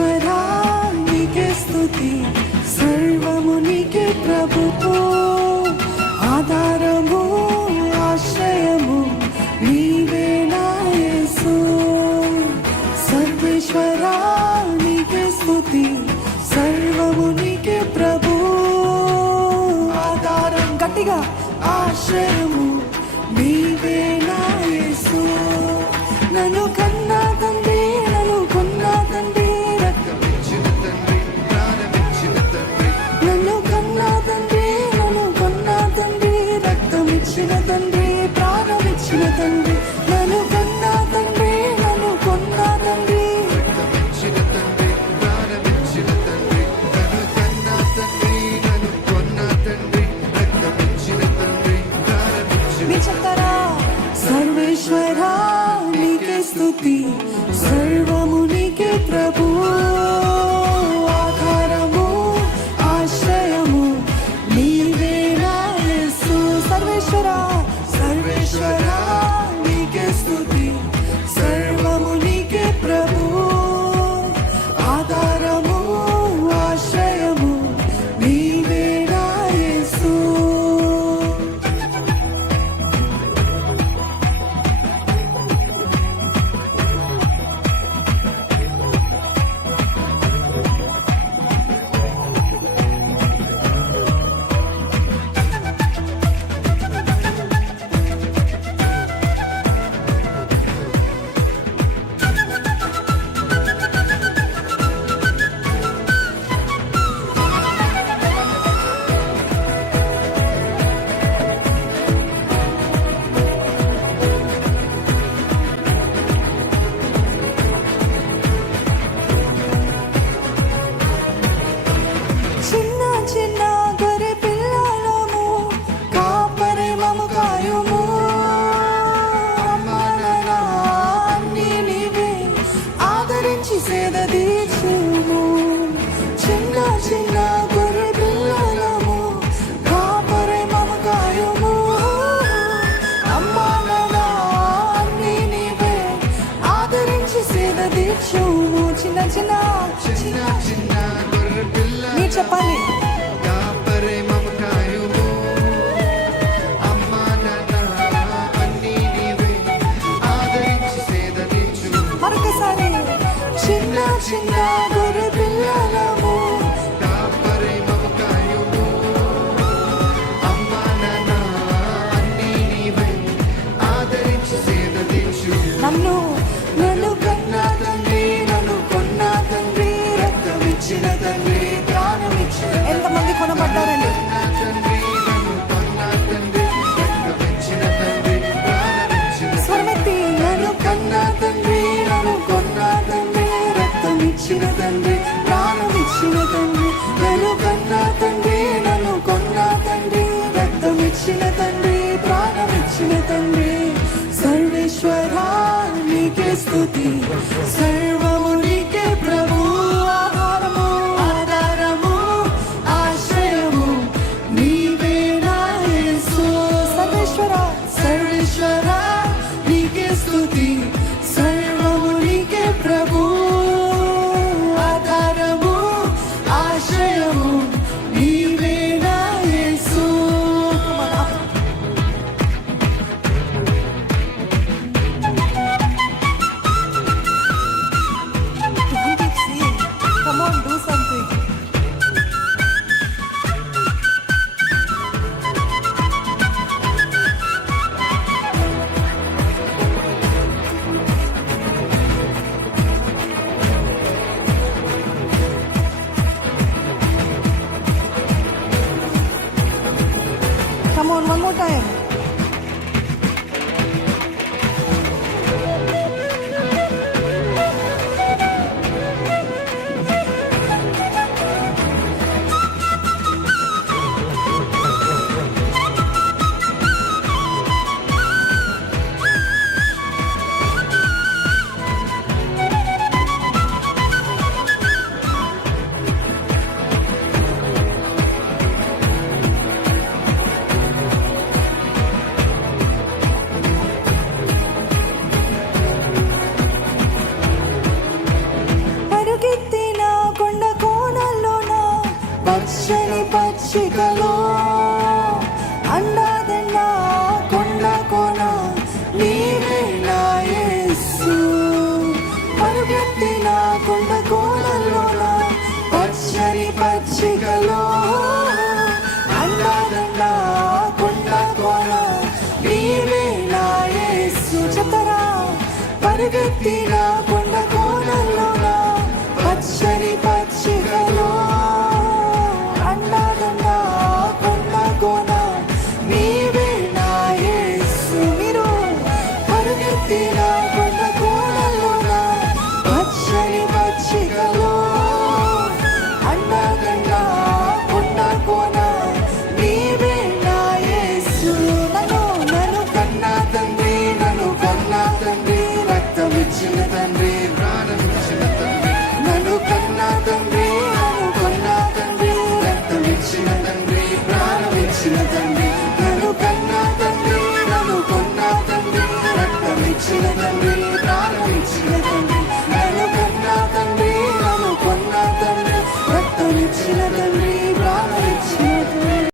సర్వేశ్వరా నీకే స్తుతి, సర్వము నీకే ప్రభువు, ఆధారము ఆశ్రయము నీవే నా యేసు. సర్వేశ్వరా నీకే స్తుతి, సర్వము నీకే ప్రభువు, ఆధారం గట్టిగా ఆశ్రయము నీవే నా యేసు. నన్ను కన్నా తండ్రి, నన్ను కొన్నా తండ్రి, రక్తమిచ్చిన తండ్రి, ప్రాణమిచ్చిన తండ్రి, నన్ను కన్నా తండ్రి, నన్ను కొన్నా తండ్రి, రక్తమిచ్చిన తండ్రి, ప్రాణమిచ్చిన తండ్రి, నన్ను కన్నా తండ్రి, నన్ను కొన్నా తండ్రి, రక్తమిచ్చిన తండ్రి, ప్రాణమిచ్చిన తండ్రి, నన్ను కన్నా తండ్రి, నన్ను కొన్న తండ్రి, రక్తమిచ్చిన తండ్రి, ప్రాణమిచ్చిన మీ చెప్తారా? సర్వేశ్వరా నీకే స్తుతి, సర్వము నీకే ప్రభువు, ఆధారము ఆశ్రయము నీవే నా యేసు. సర్వేశ్వరా, సర్వేశ్వరా నీకే స్తుతి, సర్వము నీకే ప్రభువు, ఆధారము ఆశ్రయము నీవే నా యేసు. చిన్న చిన్న గొర్రె పిల్లలము, కాపరి మము కాయుము, అమ్మననా అన్నీ నీవే, ఆదరించి సేద తీర్చుము. చిన్న చిన్న గొర్రె పిల్లలము, కాపరి మము కాయుము, అమ్మననా అన్నీ నీవే, ఆదరించి సేద తీర్చుము. చిన్న చిన్న చిన్న చిన్న గొర్రె పిల్ల మీరు చెప్పాలి. కాపరి మము కాయుము, అమ్మా నాన్న అన్నీ నీవే, ఆదరించి సేద తీర్చుము. మరొకసారి చిన్న చిన్న గొర్రె పిల్లలము, కాపరి మము కాయుము, అమ్మా నాన్న అన్నీ నీవే, ఆదరించి సేద తీర్చుము. నన్ను నన్ను కన్నా తండ్రి, నన్ను కొన్నా తండ్రి, రక్తమిచ్చిన తండ్రి, ప్రాణమిచ్చిన. ఎంతమంది కొనబడ్డారండి? నా తండ్రి, నన్ను కొన్న తండ్రి, రక్తమిచ్చిన తండ్రి, ప్రాణమిచ్చిన స్వరమెత్తి. నన్ను కన్నా తండ్రి, నన్ను కొన్నా తండ్రి, రక్తమిచ్చిన తండ్రి, ప్రాణమిచ్చిన తండ్రి, నన్ను కన్నా తండ్రి, నన్ను కొన్నా తండ్రి, రక్తమిచ్చిన తండ్రి, ప్రాణమిచ్చిన తండ్రి. సర్వేశ్వరా నీకే స్తుతి, సర్వము నీకే ప్రభువు, ఆధారము ఆధారము ఆశ్రయము నీవే నా యేసు. సర్వేశ్వరా, సర్వేశ్వరా నీకే స్తుతి, సర్వము నీకే ప్రభువు, ఆధారము ఆశ్రయము నీవే నా యేసు. Come on, do something. నీవే నా యేసు జతరా పరిగెత్తిన